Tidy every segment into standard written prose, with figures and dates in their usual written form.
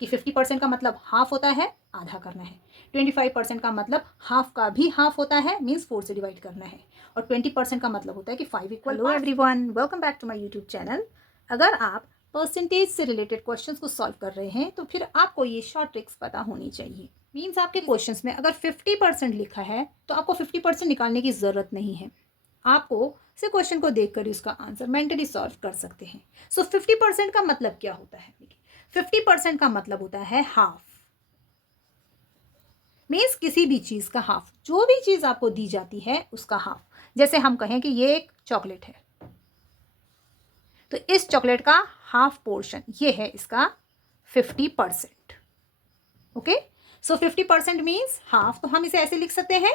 कि 50% का मतलब हाफ होता है, आधा करना है। 25% का मतलब हाफ का भी हाफ होता है, मीन्स 4 से डिवाइड करना है। और 20% का मतलब होता है कि 5 equal. Hello everyone, welcome back to my YouTube channel. अगर आप परसेंटेज से रिलेटेड क्वेश्चंस को सॉल्व कर रहे हैं तो फिर आपको ये शॉर्ट ट्रिक्स पता होनी चाहिए। मीन्स आपके क्वेश्चंस में अगर 50% लिखा है तो आपको 50% निकालने की ज़रूरत नहीं है। आपको से क्वेश्चन को देखकर उसका आंसर मेंटली सॉल्व कर सकते हैं। सो 50% का मतलब क्या होता है? 50% का मतलब होता है हाफ। मीन्स किसी भी चीज का हाफ, जो भी चीज आपको दी जाती है उसका हाफ। जैसे हम कहें कि ये एक चॉकलेट है, तो इस चॉकलेट का हाफ पोर्शन ये है इसका 50%। ओके, सो 50% मीन्स हाफ, तो हम इसे ऐसे लिख सकते हैं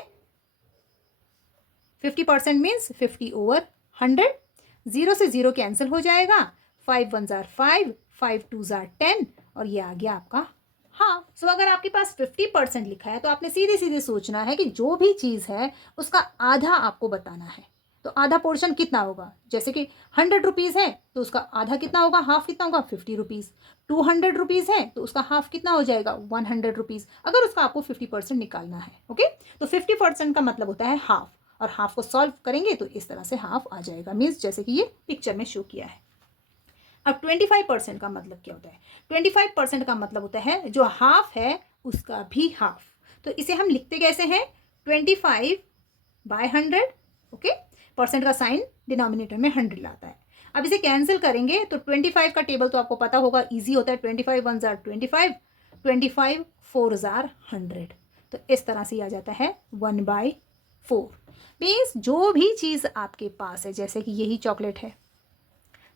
50% मीन्स 50/100। 0 से 0 कैंसिल हो जाएगा, 5 1 जार 5, 5 2 जार 10, और ये आ गया आपका हाँ। सो अगर आपके पास 50% लिखा है तो आपने सीधे सीधे सोचना है कि जो भी चीज़ है उसका आधा आपको बताना है। तो आधा पोर्शन कितना होगा? जैसे कि 100 रुपीज़ है तो उसका आधा कितना होगा, हाफ कितना होगा? 50 रुपीज़। 200 रुपीज़ है तो उसका हाफ कितना हो जाएगा? 100 रुपीज़, अगर उसका आपको 50% निकालना है। ओके, तो 50% का मतलब होता है हाफ, और हाफ को सॉल्व करेंगे तो इस तरह से हाफ आ जाएगा, मीन्स जैसे कि ये पिक्चर में शो किया है। अब 25% का मतलब क्या होता है? 25% का मतलब होता है जो हाफ है उसका भी हाफ। तो इसे हम लिखते कैसे हैं? 25/100। ओके, परसेंट का साइन डिनोमिनेटर में 100 लाता है। अब इसे कैंसिल करेंगे तो 25 का टेबल तो आपको पता होगा, इजी होता है। 25 1 जार 25, 25 4 जार 100। तो इस तरह से आ जाता है 1/4। मीन्स जो भी चीज़ आपके पास है, जैसे कि यही चॉकलेट है,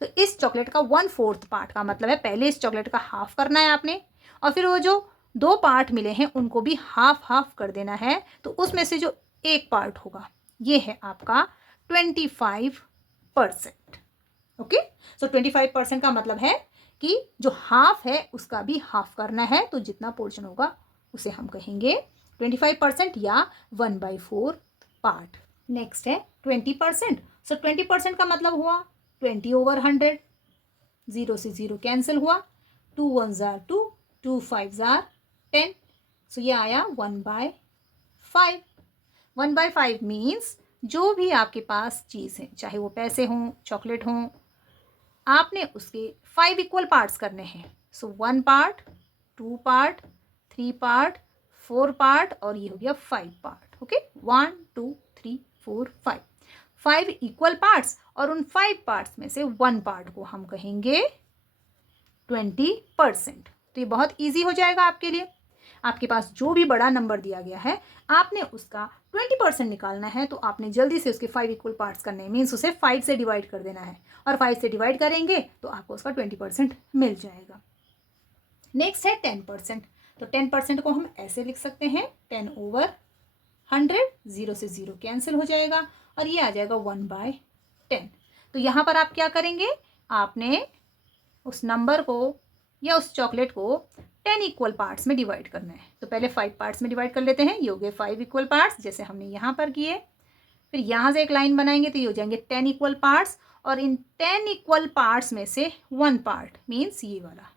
तो इस चॉकलेट का 1/4 पार्ट का मतलब है पहले इस चॉकलेट का हाफ करना है आपने, और फिर वो जो 2 पार्ट मिले हैं उनको भी हाफ हाफ कर देना है। तो उसमें से जो एक पार्ट होगा ये है आपका 25%। ओके, सो 25% का मतलब है कि जो हाफ है उसका भी हाफ करना है, तो जितना पोर्शन होगा उसे हम कहेंगे 25% या 1/4 पार्ट। नेक्स्ट है 20%। सो 20% का मतलब हुआ 20/100। 0 से 0 कैंसिल हुआ, 2 1 जार 2, 2 5 जार 10। सो ये आया 1/5। 1/5 मीन्स जो भी आपके पास चीज़ है, चाहे वो पैसे हों, चॉकलेट हों, आपने उसके 5 इक्वल पार्ट्स करने हैं। सो 1 पार्ट, 2 पार्ट, 3 पार्ट, 4 पार्ट, और ये हो गया 5 पार्ट। ओके, 1 2 3 4 5, 5 इक्वल पार्ट्स, और उन 5 पार्ट्स में से 1 पार्ट को हम कहेंगे 20%। तो ये बहुत ईजी हो जाएगा आपके लिए। आपके पास जो भी बड़ा नंबर दिया गया है, आपने उसका 20% निकालना है, तो आपने जल्दी से उसके 5 इक्वल पार्ट्स करने हैं, मीन्स उसे 5 से डिवाइड कर देना है, और 5 से डिवाइड करेंगे तो आपको उसका 20% मिल जाएगा। नेक्स्ट है 10%। तो 10% को हम ऐसे लिख सकते हैं 10/100। 0 से 0 कैंसिल हो जाएगा, और ये आ जाएगा 1/10। तो यहाँ पर आप क्या करेंगे? आपने उस नंबर को या उस चॉकलेट को 10 इक्वल पार्ट्स में डिवाइड करना है। तो पहले 5 पार्ट्स में डिवाइड कर लेते हैं, ये हो गए 5 इक्वल पार्ट्स, जैसे हमने यहाँ पर किए। फिर यहाँ से एक लाइन बनाएंगे तो ये हो जाएंगे 10 इक्वल पार्ट्स, और इन 10 इक्वल पार्ट्स में से 1 पार्ट मीन्स ये वाला,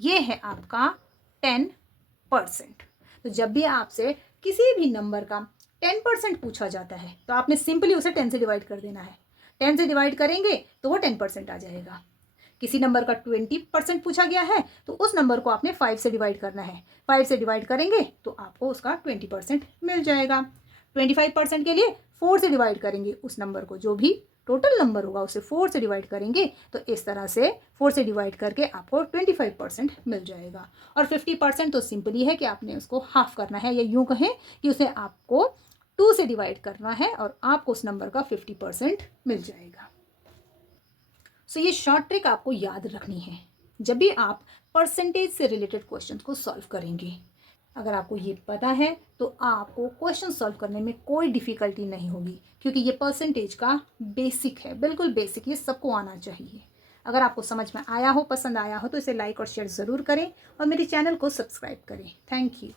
ये है आपका 10%। तो जब भी आपसे किसी भी नंबर का 10% पूछा जाता है तो आपने सिंपली उसे 10 से डिवाइड कर देना है। 10 से डिवाइड करेंगे तो वो 10% आ जाएगा। किसी नंबर का 20% पूछा गया है तो उस नंबर को आपने 5 से डिवाइड करना है। 5 से डिवाइड करेंगे तो आपको उसका 20% मिल जाएगा। 25% के लिए 4 से डिवाइड करेंगे उस नंबर को, जो भी टोटल नंबर होगा उसे 4 से डिवाइड करेंगे, तो इस तरह से 4 से डिवाइड करके आपको 25% मिल जाएगा। और 50% तो सिंपली है कि आपने उसको हाफ करना है, या यूँ कहें कि उसे आपको 2 से डिवाइड करना है, और आपको उस नंबर का 50% मिल जाएगा। सो ये शॉर्ट ट्रिक आपको याद रखनी है जब भी आप परसेंटेज से रिलेटेड क्वेश्चन को सॉल्व करेंगे। अगर आपको ये पता है तो आपको क्वेश्चन सॉल्व करने में कोई डिफ़िकल्टी नहीं होगी, क्योंकि ये परसेंटेज का बेसिक है, बिल्कुल बेसिक, ये सबको आना चाहिए। अगर आपको समझ में आया हो, पसंद आया हो, तो इसे लाइक और शेयर ज़रूर करें, और मेरे चैनल को सब्सक्राइब करें। Thank you.